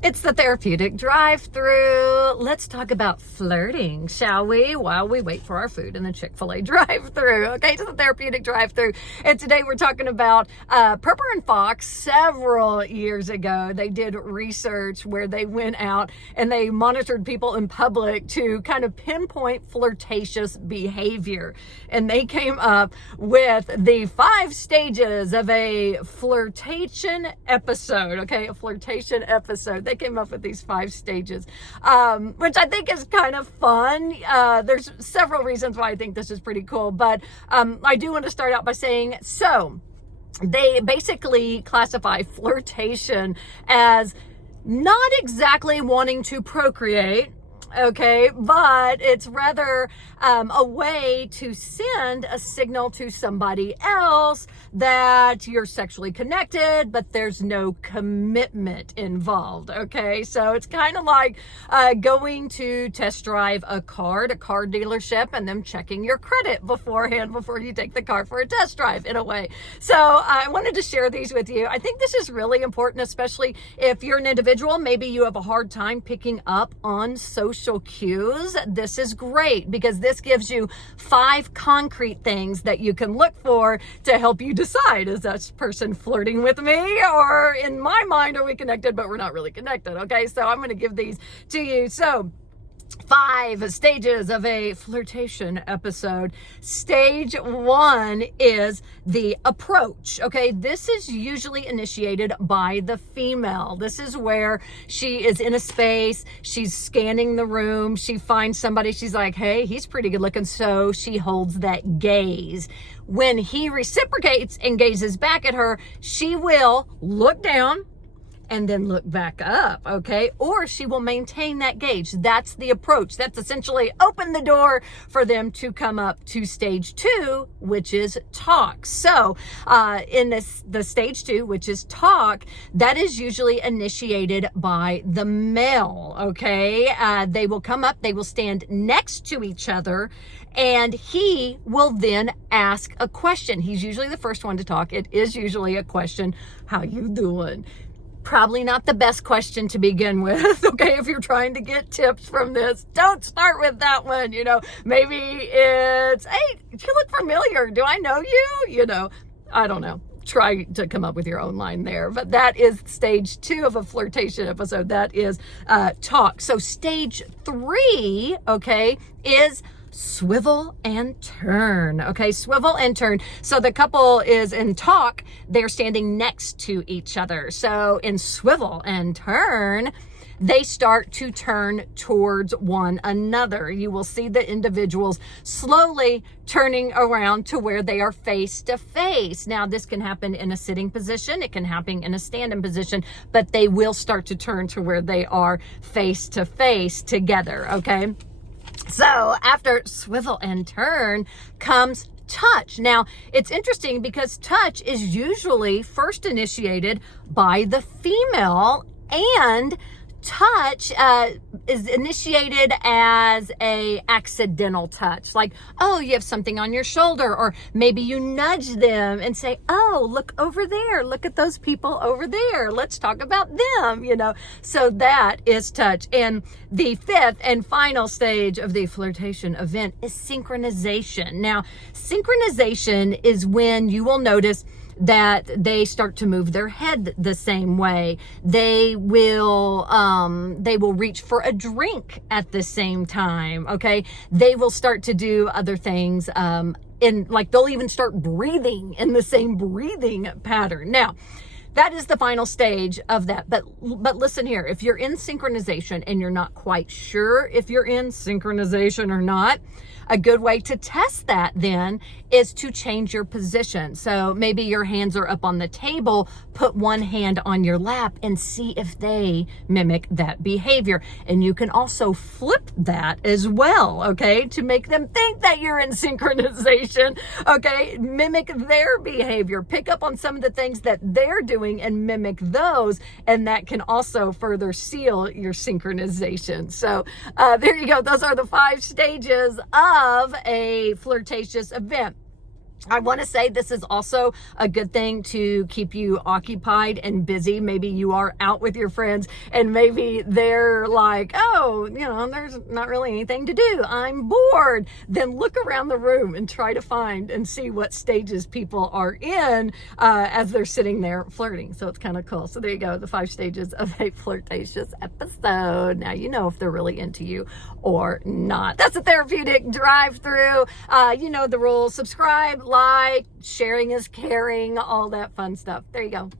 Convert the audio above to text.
It's the Therapeutic Drive-Thru. Let's talk about flirting, shall we? While we wait for our food in the Chick-fil-A drive-thru. Okay, it's the Therapeutic Drive-Thru. And today we're talking about Perper and Fox. Several years ago, they did research where they went out and they monitored people in public to kind of pinpoint flirtatious behavior. And they came up with the 5 stages of a flirtation episode. Okay, a flirtation episode. They came up with these 5 stages, which I think is kind of fun. There's several reasons why I think this is pretty cool, but I do want to start out by saying, so they basically classify flirtation as not exactly wanting to procreate, okay, but it's rather a way to send a signal to somebody else that you're sexually connected, but there's no commitment involved, okay? So it's kind of like going to test drive a car at a car dealership and them checking your credit beforehand before you take the car for a test drive, in a way. So I wanted to share these with you. I think this is really important, especially if you're an individual. Maybe you have a hard time picking up on social cues. This is great because this gives you 5 concrete things that you can look for to help you decide, is that person flirting with me, or in my mind, are we connected but we're not really connected? Okay, so I'm going to give these to you. So 5 stages of a flirtation episode. Stage 1 is the approach. Okay, this is usually initiated by the female. This is where she is in a space, she's scanning the room, she finds somebody, she's like, hey, he's pretty good looking, so she holds that gaze. When he reciprocates and gazes back at her, she will look down and then look back up, okay? Or she will maintain that gaze. That's the approach. That's essentially open the door for them to come up to stage 2, which is talk. So in the stage 2, which is talk, that is usually initiated by the male, okay? They will come up, they will stand next to each other, and he will then ask a question. He's usually the first one to talk. It is usually a question, how you doing? Probably not the best question to begin with, okay? If you're trying to get tips from this, don't start with that one, Maybe it's, hey, you look familiar. Do I know you? I don't know. Try to come up with your own line there. But that is stage 2 of a flirtation episode. That is talk. So stage 3, okay, is swivel and turn. Okay, swivel and turn. So the couple is in talk, they're standing next to each other. So in swivel and turn, they start to turn towards one another. You will see the individuals slowly turning around to where they are face to face. Now, this can happen in a sitting position. It can happen in a standing position, but they will start to turn to where they are face to face together. Okay. So after swivel and turn comes touch. Now, it's interesting because touch is usually first initiated by the female, and touch is initiated as a accidental touch, like, oh, you have something on your shoulder, or maybe you nudge them and say, oh, look over there, look at those people over there, let's talk about them, so that is touch. And the 5th and final stage of the flirtation event is synchronization. Now, synchronization is when you will notice that they start to move their head the same way. They will reach for a drink at the same time. Okay. They will start to do other things. They'll even start breathing in the same breathing pattern. Now, that is the final stage of that. But listen here, if you're in synchronization and you're not quite sure if you're in synchronization or not, a good way to test that then is to change your position. So maybe your hands are up on the table, put one hand on your lap and see if they mimic that behavior. And you can also flip that as well, okay, to make them think that you're in synchronization, okay? Mimic their behavior, pick up on some of the things that they're doing and mimic those, and that can also further seal your synchronization. So there you go. Those are the 5 stages of a flirtatious event. I want to say this is also a good thing to keep you occupied and busy. Maybe you are out with your friends and maybe they're like, oh, there's not really anything to do. I'm bored. Then look around the room and try to find and see what stages people are in as they're sitting there flirting. So it's kind of cool. So there you go, the 5 stages of a flirtatious episode. Now you know if they're really into you or not. That's a Therapeutic Drive-Thru. You know the rules. Subscribe, like, sharing is caring, all that fun stuff. There you go.